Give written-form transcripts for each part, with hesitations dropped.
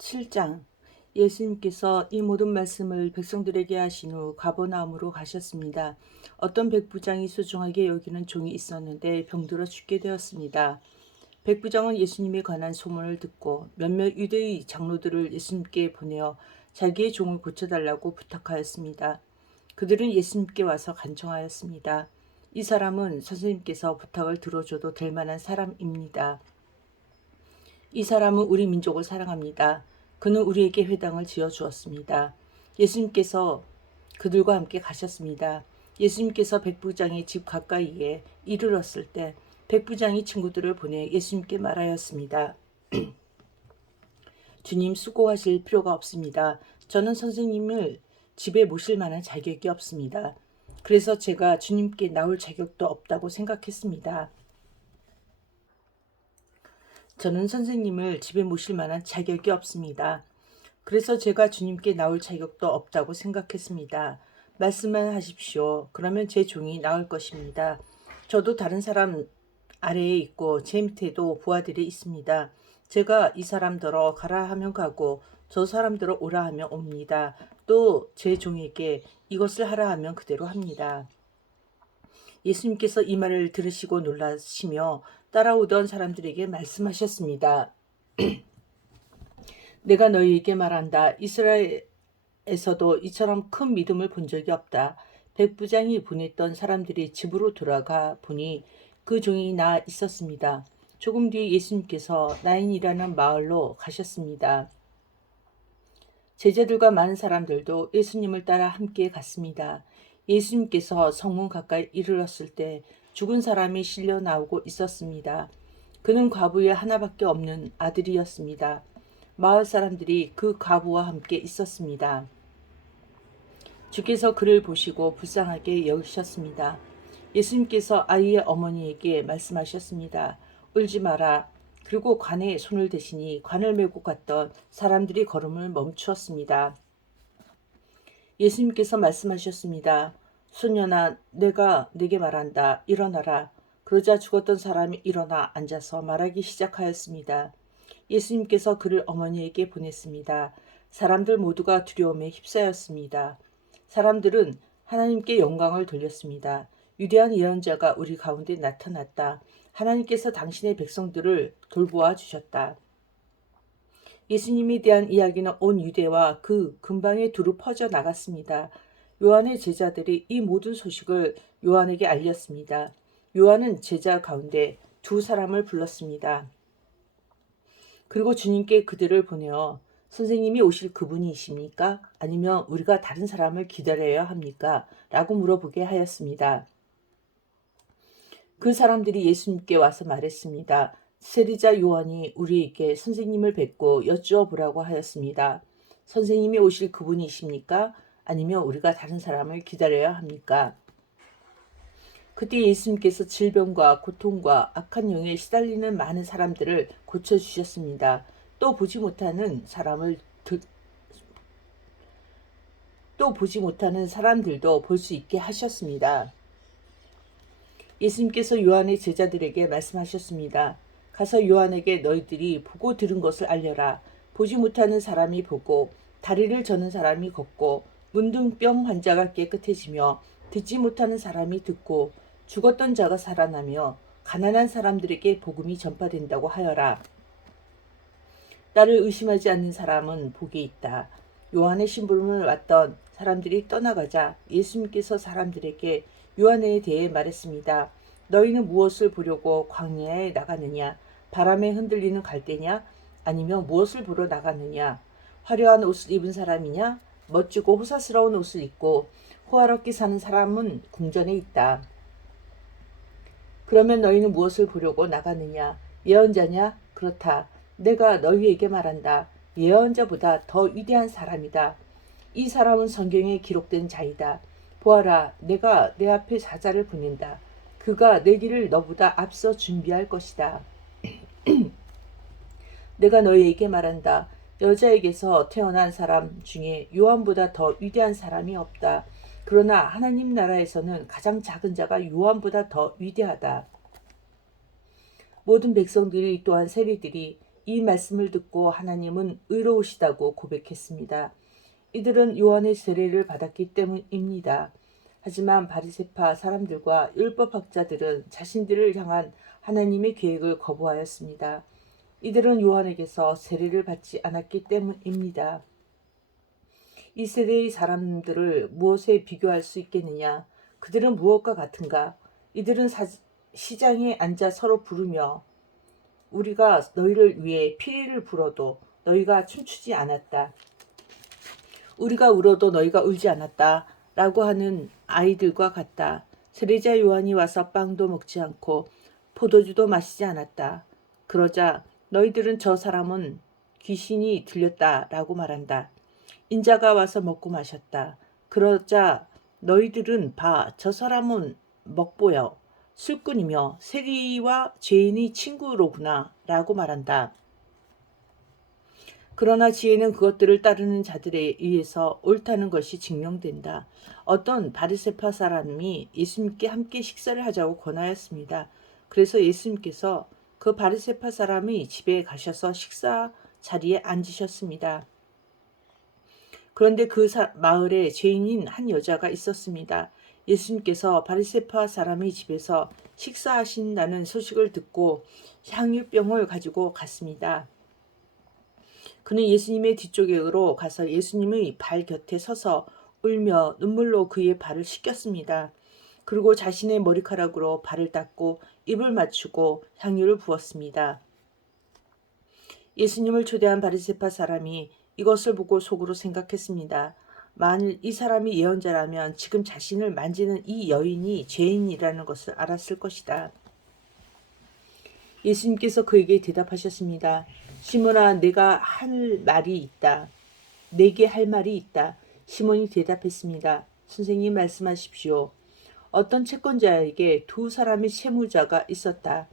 7장. 예수님께서 이 모든 말씀을 백성들에게 하신 후 가버나움으로 가셨습니다. 어떤 백부장이 소중하게 여기는 종이 있었는데 병들어 죽게 되었습니다. 백부장은 예수님에 관한 소문을 듣고 몇몇 유대의 장로들을 예수님께 보내어 자기의 종을 고쳐달라고 부탁하였습니다. 그들은 예수님께 와서 간청하였습니다. 이 사람은 선생님께서 부탁을 들어줘도 될 만한 사람입니다. 이 사람은 우리 민족을 사랑합니다. 그는 우리에게 회당을 지어 주었습니다. 예수님께서 그들과 함께 가셨습니다. 예수님께서 백부장의 집 가까이에 이르렀을 때 백부장이 친구들을 보내 예수님께 말하였습니다. 주님, 수고하실 필요가 없습니다. 저는 선생님을 집에 모실 만한 자격이 없습니다. 그래서 제가 주님께 나올 자격도 없다고 생각했습니다. 저는 선생님을 집에 모실 만한 자격이 없습니다. 그래서 제가 주님께 나올 자격도 없다고 생각했습니다. 말씀만 하십시오. 그러면 제 종이 나올 것입니다. 저도 다른 사람 아래에 있고 제 밑에도 부하들이 있습니다. 제가 이 사람들어 가라 하면 가고 저 사람들어 오라 하면 옵니다. 또 제 종에게 이것을 하라 하면 그대로 합니다. 예수님께서 이 말을 들으시고 놀라시며 따라오던 사람들에게 말씀하셨습니다. 내가 너희에게 말한다. 이스라엘에서도 이처럼 큰 믿음을 본 적이 없다. 백부장이 보냈던 사람들이 집으로 돌아가 보니 그 종이 나 있었습니다. 조금 뒤에 예수님께서 나인이라는 마을로 가셨습니다. 제자들과 많은 사람들도 예수님을 따라 함께 갔습니다. 예수님께서 성문 가까이 이르렀을 때 죽은 사람이 실려 나오고 있었습니다. 그는 과부의 하나밖에 없는 아들이었습니다. 마을 사람들이 그 과부와 함께 있었습니다. 주께서 그를 보시고 불쌍하게 여기셨습니다. 예수님께서 아이의 어머니에게 말씀하셨습니다. 울지 마라. 그리고 관에 손을 대시니 관을 메고 갔던 사람들이 걸음을 멈추었습니다. 예수님께서 말씀하셨습니다. 소년아, 내가 네게 말한다. 일어나라. 그러자 죽었던 사람이 일어나 앉아서 말하기 시작하였습니다. 예수님께서 그를 어머니에게 보냈습니다. 사람들 모두가 두려움에 휩싸였습니다. 사람들은 하나님께 영광을 돌렸습니다. 위대한 예언자가 우리 가운데 나타났다. 하나님께서 당신의 백성들을 돌보아 주셨다. 예수님에 대한 이야기는 온 유대와 그 근방에 두루 퍼져 나갔습니다. 요한의 제자들이 이 모든 소식을 요한에게 알렸습니다. 요한은 제자 가운데 두 사람을 불렀습니다. 그리고 주님께 그들을 보내어 선생님이 오실 그분이십니까? 아니면 우리가 다른 사람을 기다려야 합니까? 라고 물어보게 하였습니다. 그 사람들이 예수님께 와서 말했습니다. 세리자 요한이 우리에게 선생님을 뵙고 여쭈어 보라고 하였습니다. 선생님이 오실 그분이십니까? 아니면 우리가 다른 사람을 기다려야 합니까? 그때 예수님께서 질병과 고통과 악한 영에 시달리는 많은 사람들을 고쳐주셨습니다. 또 보지 못하는 사람들도 볼 수 있게 하셨습니다. 예수님께서 요한의 제자들에게 말씀하셨습니다. 가서 요한에게 너희들이 보고 들은 것을 알려라. 보지 못하는 사람이 보고 다리를 저는 사람이 걷고 문둥병 환자가 깨끗해지며 듣지 못하는 사람이 듣고 죽었던 자가 살아나며 가난한 사람들에게 복음이 전파된다고 하여라. 나를 의심하지 않는 사람은 복이 있다. 요한의 심부름을 왔던 사람들이 떠나가자 예수님께서 사람들에게 요한에 대해 말했습니다. 너희는 무엇을 보려고 광야에 나가느냐? 바람에 흔들리는 갈대냐? 아니면 무엇을 보러 나가느냐? 화려한 옷을 입은 사람이냐? 멋지고 호사스러운 옷을 입고 호화롭게 사는 사람은 궁전에 있다. 그러면 너희는 무엇을 보려고 나가느냐? 예언자냐? 그렇다. 내가 너희에게 말한다. 예언자보다 더 위대한 사람이다. 이 사람은 성경에 기록된 자이다. 보아라, 내가 내 앞에 사자를 보낸다. 그가 내 길을 너보다 앞서 준비할 것이다. 내가 너희에게 말한다. 여자에게서 태어난 사람 중에 요한보다 더 위대한 사람이 없다. 그러나 하나님 나라에서는 가장 작은 자가 요한보다 더 위대하다. 모든 백성들이 또한 세리들이 이 말씀을 듣고 하나님은 의로우시다고 고백했습니다. 이들은 요한의 세례를 받았기 때문입니다. 하지만 바리새파 사람들과 율법학자들은 자신들을 향한 하나님의 계획을 거부하였습니다. 이들은 요한에게서 세례를 받지 않았기 때문입니다. 이 세대의 사람들을 무엇에 비교할 수 있겠느냐? 그들은 무엇과 같은가? 이들은 시장에 앉아 서로 부르며 우리가 너희를 위해 피리를 불어도 너희가 춤추지 않았다. 우리가 울어도 너희가 울지 않았다. 라고 하는 아이들과 같다. 세례자 요한이 와서 빵도 먹지 않고 포도주도 마시지 않았다. 그러자 너희들은 저 사람은 귀신이 들렸다 라고 말한다. 인자가 와서 먹고 마셨다. 그러자 너희들은 봐, 저 사람은 먹보여 술꾼이며 세리와 죄인의 친구로구나 라고 말한다. 그러나 지혜는 그것들을 따르는 자들에 의해서 옳다는 것이 증명된다. 어떤 바리새파 사람이 예수님께 함께 식사를 하자고 권하였습니다. 그래서 예수님께서 그 바리새파 사람의 집에 가셔서 식사 자리에 앉으셨습니다. 그런데 그 마을에 죄인인 한 여자가 있었습니다. 예수님께서 바리새파 사람의 집에서 식사하신다는 소식을 듣고 향유병을 가지고 갔습니다. 그는 예수님의 뒤쪽으로 가서 예수님의 발 곁에 서서 울며 눈물로 그의 발을 씻겼습니다. 그리고 자신의 머리카락으로 발을 닦고 입을 맞추고 향유를 부었습니다. 예수님을 초대한 바리새파 사람이 이것을 보고 속으로 생각했습니다. 만일 이 사람이 예언자라면 지금 자신을 만지는 이 여인이 죄인이라는 것을 알았을 것이다. 예수님께서 그에게 대답하셨습니다. 시몬아, 내가 할 말이 있다. 내게 할 말이 있다. 시몬이 대답했습니다. 선생님 말씀하십시오. 어떤 채권자에게 두 사람의 채무자가 있었다.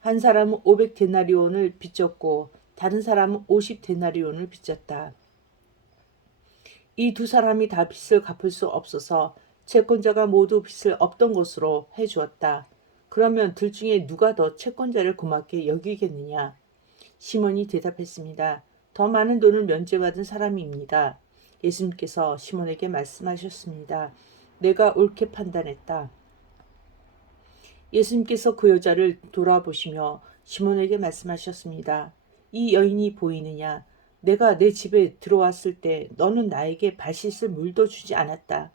한 사람은 500데나리온을 빚졌고 다른 사람은 50데나리온을 빚졌다. 이 두 사람이 다 빚을 갚을 수 없어서 채권자가 모두 빚을 없던 것으로 해주었다. 그러면 둘 중에 누가 더 채권자를 고맙게 여기겠느냐? 시몬이 대답했습니다. 더 많은 돈을 면제받은 사람입니다. 예수님께서 시몬에게 말씀하셨습니다. 내가 옳게 판단했다. 예수님께서 그 여자를 돌아보시며 시몬에게 말씀하셨습니다. 이 여인이 보이느냐? 내가 내 집에 들어왔을 때 너는 나에게 발 씻을 물도 주지 않았다.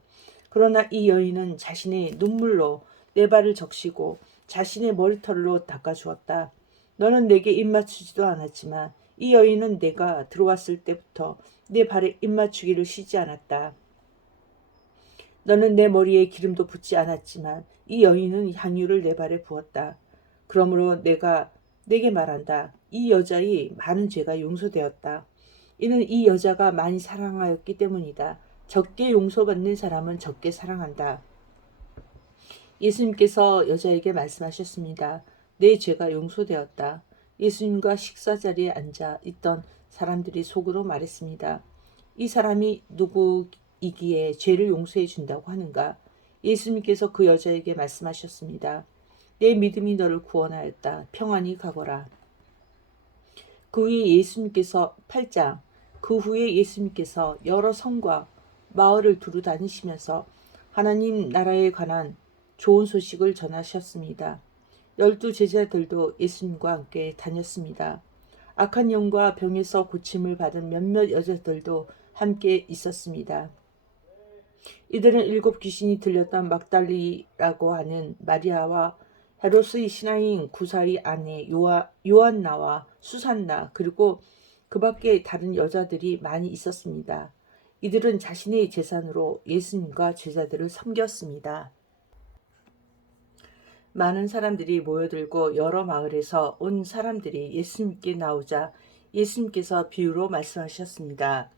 그러나 이 여인은 자신의 눈물로 내 발을 적시고 자신의 머리털로 닦아주었다. 너는 내게 입맞추지도 않았지만 이 여인은 내가 들어왔을 때부터 내 발에 입맞추기를 쉬지 않았다. 너는 내 머리에 기름도 붓지 않았지만 이 여인은 향유를 내 발에 부었다. 그러므로 내가 내게 말한다. 이 여자의 많은 죄가 용서되었다. 이는 이 여자가 많이 사랑하였기 때문이다. 적게 용서받는 사람은 적게 사랑한다. 예수님께서 여자에게 말씀하셨습니다. 내 죄가 용서되었다. 예수님과 식사 자리에 앉아 있던 사람들이 속으로 말했습니다. 이 사람이 누구이기에 죄를 용서해 준다고 하는가? 예수님께서 그 여자에게 말씀하셨습니다. 내 믿음이 너를 구원하였다. 평안히 가거라. 그 후에 예수님께서 여러 성과 마을을 두루 다니시면서 하나님 나라에 관한 좋은 소식을 전하셨습니다. 12 제자들도 예수님과 함께 다녔습니다. 악한 영과 병에서 고침을 받은 몇몇 여자들도 함께 있었습니다. 이들은 7 귀신이 들렸던 막달리라고 하는 마리아와 헤롯의 신하인 구사의 아내 요한나와 수산나 그리고 그 밖에 다른 여자들이 많이 있었습니다. 이들은 자신의 재산으로 예수님과 제자들을 섬겼습니다. 많은 사람들이 모여들고 여러 마을에서 온 사람들이 예수님께 나오자 예수님께서 비유로 말씀하셨습니다.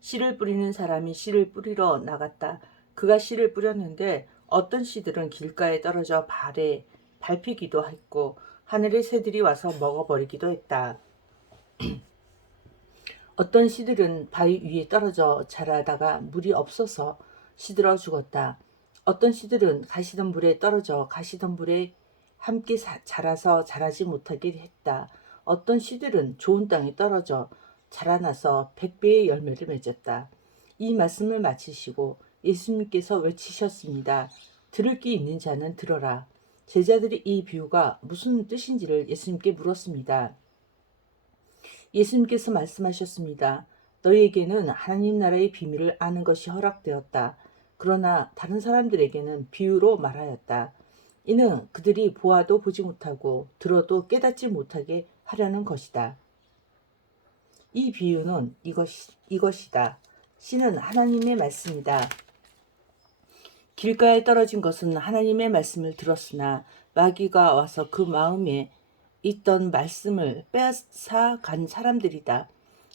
씨를 뿌리는 사람이 씨를 뿌리러 나갔다. 그가 씨를 뿌렸는데 어떤 씨들은 길가에 떨어져 발에 밟히기도 했고 하늘의 새들이 와서 먹어버리기도 했다. 어떤 씨들은 바위 위에 떨어져 자라다가 물이 없어서 시들어 죽었다. 어떤 씨들은 가시덤불에 떨어져 가시덤불에 함께 자라서 자라지 못하게 했다. 어떤 씨들은 좋은 땅에 떨어져 자라나서 100배의 열매를 맺었다. 이 말씀을 마치시고 예수님께서 외치셨습니다. 들을 귀 있는 자는 들어라. 제자들이 이 비유가 무슨 뜻인지를 예수님께 물었습니다. 예수님께서 말씀하셨습니다. 너희에게는 하나님 나라의 비밀을 아는 것이 허락되었다. 그러나 다른 사람들에게는 비유로 말하였다. 이는 그들이 보아도 보지 못하고 들어도 깨닫지 못하게 하려는 것이다. 이 비유는 이것이다. 씨는 하나님의 말씀이다. 길가에 떨어진 것은 하나님의 말씀을 들었으나 마귀가 와서 그 마음에 있던 말씀을 빼앗아 간 사람들이다.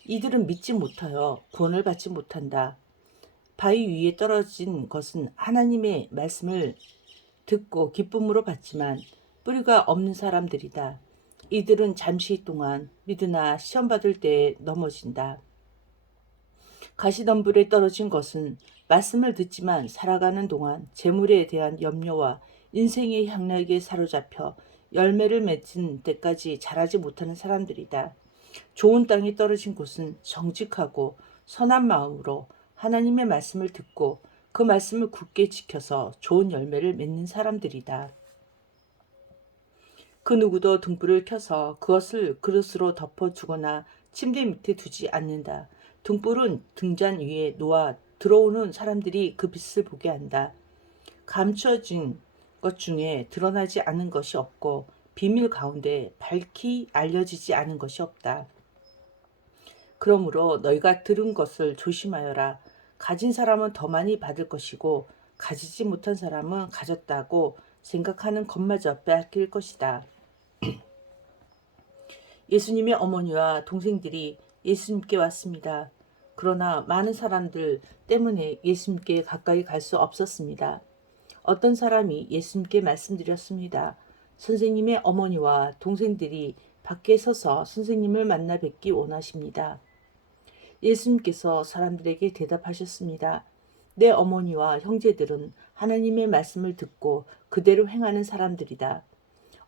이들은 믿지 못하여 구원을 받지 못한다. 바위 위에 떨어진 것은 하나님의 말씀을 듣고 기쁨으로 받지만 뿌리가 없는 사람들이다. 이들은 잠시 동안 믿으나 시험 받을 때에 넘어진다. 가시덤불에 떨어진 것은 말씀을 듣지만 살아가는 동안 재물에 대한 염려와 인생의 향락에 사로잡혀 열매를 맺은 때까지 자라지 못하는 사람들이다. 좋은 땅에 떨어진 곳은 정직하고 선한 마음으로 하나님의 말씀을 듣고 그 말씀을 굳게 지켜서 좋은 열매를 맺는 사람들이다. 그 누구도 등불을 켜서 그것을 그릇으로 덮어주거나 침대 밑에 두지 않는다. 등불은 등잔 위에 놓아 들어오는 사람들이 그 빛을 보게 한다. 감춰진 것 중에 드러나지 않은 것이 없고 비밀 가운데 밝히 알려지지 않은 것이 없다. 그러므로 너희가 들은 것을 조심하여라. 가진 사람은 더 많이 받을 것이고 가지지 못한 사람은 가졌다고 생각하는 것마저 빼앗길 것이다. 예수님의 어머니와 동생들이 예수님께 왔습니다. 그러나 많은 사람들 때문에 예수님께 가까이 갈 수 없었습니다. 어떤 사람이 예수님께 말씀드렸습니다. 선생님의 어머니와 동생들이 밖에 서서 선생님을 만나 뵙기 원하십니다. 예수님께서 사람들에게 대답하셨습니다. 내 어머니와 형제들은 하나님의 말씀을 듣고 그대로 행하는 사람들이다.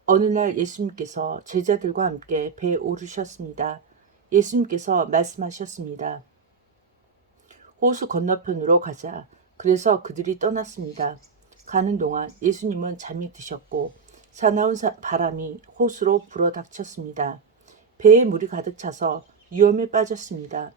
어느 날 예수님께서 제자들과 함께 배에 오르셨습니다. 예수님께서 말씀하셨습니다. 호수 건너편으로 가자. 그래서 그들이 떠났습니다. 가는 동안 예수님은 잠이 드셨고 사나운 바람이 호수로 불어닥쳤습니다. 배에 물이 가득 차서 위험에 빠졌습니다.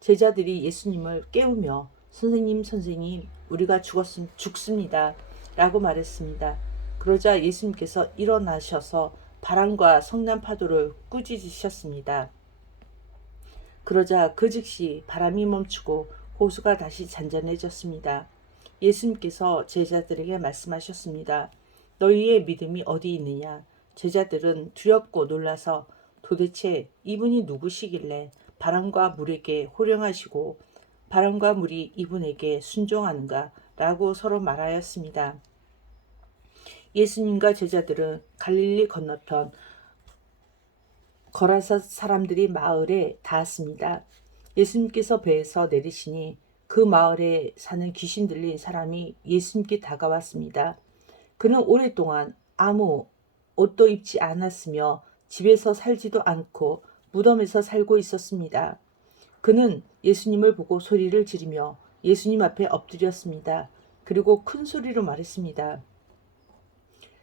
제자들이 예수님을 깨우며 선생님, 우리가 죽습니다. 라고 말했습니다. 그러자 예수님께서 일어나셔서 바람과 성난 파도를 꾸짖으셨습니다. 그러자 그 즉시 바람이 멈추고 호수가 다시 잔잔해졌습니다. 예수님께서 제자들에게 말씀하셨습니다. 너희의 믿음이 어디 있느냐? 제자들은 두렵고 놀라서 도대체 이분이 누구시길래 바람과 물에게 호령하시고 바람과 물이 이분에게 순종하는가? 라고 서로 말하였습니다. 예수님과 제자들은 갈릴리 건너편 거라사 사람들이 마을에 닿았습니다. 예수님께서 배에서 내리시니 그 마을에 사는 귀신 들린 사람이 예수님께 다가왔습니다. 그는 오랫동안 아무 옷도 입지 않았으며 집에서 살지도 않고 무덤에서 살고 있었습니다. 그는 예수님을 보고 소리를 지르며 예수님 앞에 엎드렸습니다. 그리고 큰 소리로 말했습니다.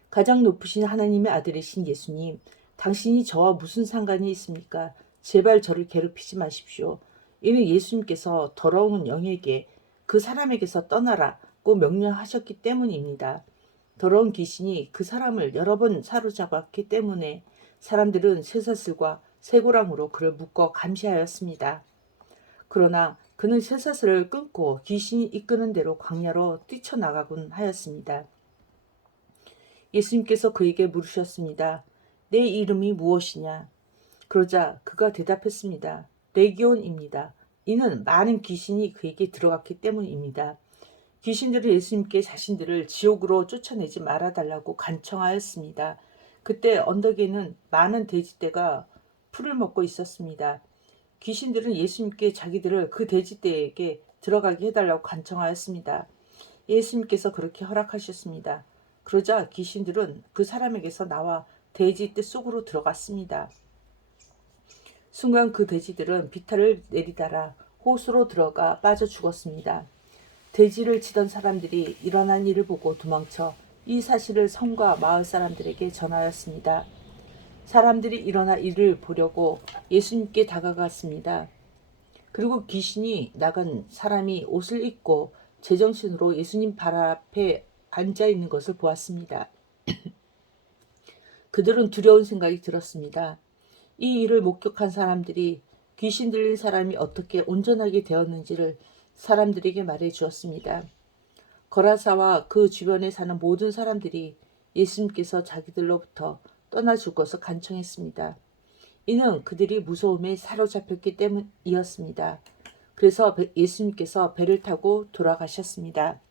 가장 높으신 하나님의 아들이신 예수님, 당신이 저와 무슨 상관이 있습니까? 제발 저를 괴롭히지 마십시오. 이는 예수님께서 더러운 영에게 그 사람에게서 떠나라고 명령하셨기 때문입니다. 더러운 귀신이 그 사람을 여러 번 사로잡았기 때문에 사람들은 쇠사슬과 쇠고랑으로 그를 묶어 감시하였습니다. 그러나 그는 쇠사슬을 끊고 귀신이 이끄는 대로 광야로 뛰쳐나가곤 하였습니다. 예수님께서 그에게 물으셨습니다. 내 이름이 무엇이냐? 그러자 그가 대답했습니다. 레기온입니다. 이는 많은 귀신이 그에게 들어갔기 때문입니다. 귀신들은 예수님께 자신들을 지옥으로 쫓아내지 말아달라고 간청하였습니다. 그때 언덕에는 많은 돼지떼가 풀을 먹고 있었습니다. 귀신들은 예수님께 자기들을 그 돼지떼에게 들어가게 해달라고 간청하였습니다. 예수님께서 그렇게 허락하셨습니다. 그러자 귀신들은 그 사람에게서 나와 돼지떼 속으로 들어갔습니다. 순간 그 돼지들은 비탈을 내리달아 호수로 들어가 빠져 죽었습니다. 돼지를 치던 사람들이 일어난 일을 보고 도망쳐 이 사실을 성과 마을 사람들에게 전하였습니다. 사람들이 일어나 이를 보려고 예수님께 다가갔습니다. 그리고 귀신이 나간 사람이 옷을 입고 제정신으로 예수님 발 앞에 앉아 있는 것을 보았습니다. 그들은 두려운 생각이 들었습니다. 이 일을 목격한 사람들이 귀신 들린 사람이 어떻게 온전하게 되었는지를 사람들에게 말해 주었습니다. 거라사와 그 주변에 사는 모든 사람들이 예수님께서 자기들로부터 떠나줄 것을 간청했습니다. 이는 그들이 무서움에 사로잡혔기 때문이었습니다. 그래서 예수님께서 배를 타고 돌아가셨습니다.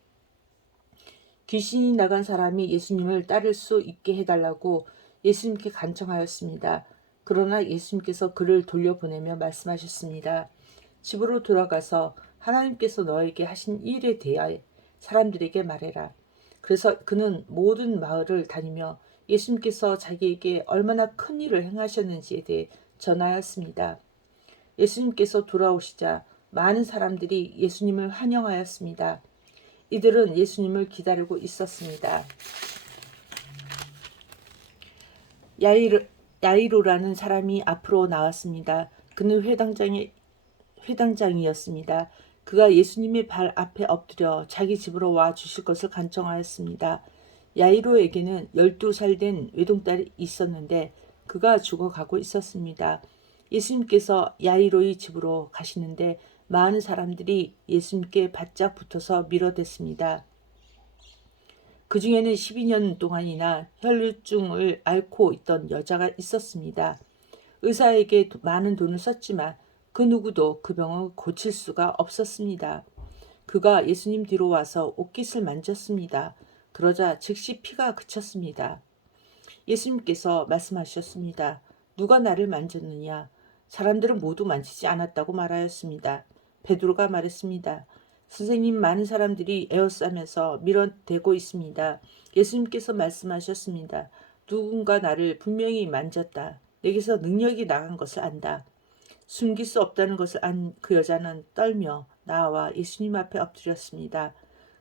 귀신이 나간 사람이 예수님을 따를 수 있게 해달라고 예수님께 간청하였습니다. 그러나 예수님께서 그를 돌려보내며 말씀하셨습니다. 집으로 돌아가서 하나님께서 너에게 하신 일에 대하여 사람들에게 말해라. 그래서 그는 모든 마을을 다니며 예수님께서 자기에게 얼마나 큰 일을 행하셨는지에 대해 전하였습니다. 예수님께서 돌아오시자 많은 사람들이 예수님을 환영하였습니다. 이들은 예수님을 기다리고 있었습니다. 야이로라는 사람이 앞으로 나왔습니다. 그는 회당장이었습니다. 그가 예수님의 발 앞에 엎드려 자기 집으로 와 주실 것을 간청하였습니다. 야이로에게는 12살 된 외동딸이 있었는데 그가 죽어가고 있었습니다. 예수님께서 야이로의 집으로 가시는데 많은 사람들이 예수님께 바짝 붙어서 밀어댔습니다. 그 중에는 12년 동안이나 혈루증을 앓고 있던 여자가 있었습니다. 의사에게 많은 돈을 썼지만 그 누구도 그 병을 고칠 수가 없었습니다. 그가 예수님 뒤로 와서 옷깃을 만졌습니다. 그러자 즉시 피가 그쳤습니다. 예수님께서 말씀하셨습니다. 누가 나를 만졌느냐? 사람들은 모두 만지지 않았다고 말하였습니다. 베드로가 말했습니다. 선생님, 많은 사람들이 에워싸면서 밀어대고 있습니다. 예수님께서 말씀하셨습니다. 누군가 나를 분명히 만졌다. 내게서 능력이 나간 것을 안다. 숨길 수 없다는 것을 안 그 여자는 떨며 나와 예수님 앞에 엎드렸습니다.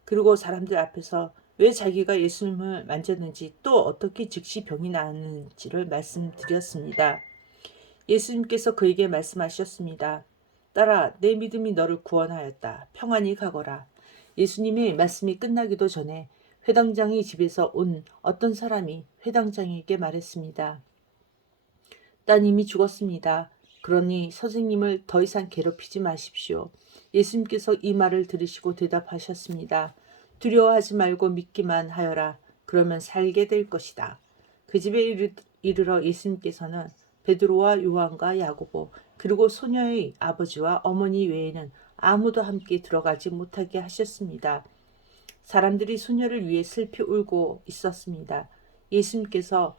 그리고 사람들 앞에서 왜 자기가 예수님을 만졌는지 또 어떻게 즉시 병이 나았는지를 말씀드렸습니다. 예수님께서 그에게 말씀하셨습니다. 딸아, 내 믿음이 너를 구원하였다. 평안히 가거라. 예수님의 말씀이 끝나기도 전에 회당장의 집에서 온 어떤 사람이 회당장에게 말했습니다. 따님이 죽었습니다. 그러니 선생님을 더 이상 괴롭히지 마십시오. 예수님께서 이 말을 들으시고 대답하셨습니다. 두려워하지 말고 믿기만 하여라. 그러면 살게 될 것이다. 그 집에 이르러 예수님께서는 베드로와 요한과 야고보 그리고 소녀의 아버지와 어머니 외에는 아무도 함께 들어가지 못하게 하셨습니다. 사람들이 소녀를 위해 슬피 울고 있었습니다. 예수님께서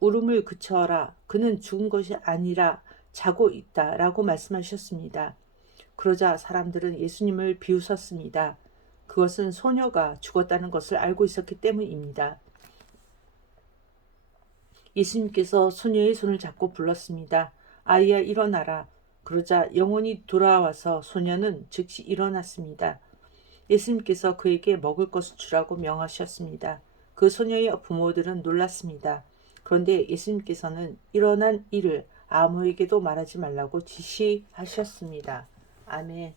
울음을 그쳐라. 그는 죽은 것이 아니라 자고 있다. 라고 말씀하셨습니다. 그러자 사람들은 예수님을 비웃었습니다. 그것은 소녀가 죽었다는 것을 알고 있었기 때문입니다. 예수님께서 소녀의 손을 잡고 불렀습니다. 아이야, 일어나라. 그러자 영혼이 돌아와서 소녀는 즉시 일어났습니다. 예수님께서 그에게 먹을 것을 주라고 명하셨습니다. 그 소녀의 부모들은 놀랐습니다. 그런데 예수님께서는 일어난 일을 아무에게도 말하지 말라고 지시하셨습니다. 아멘.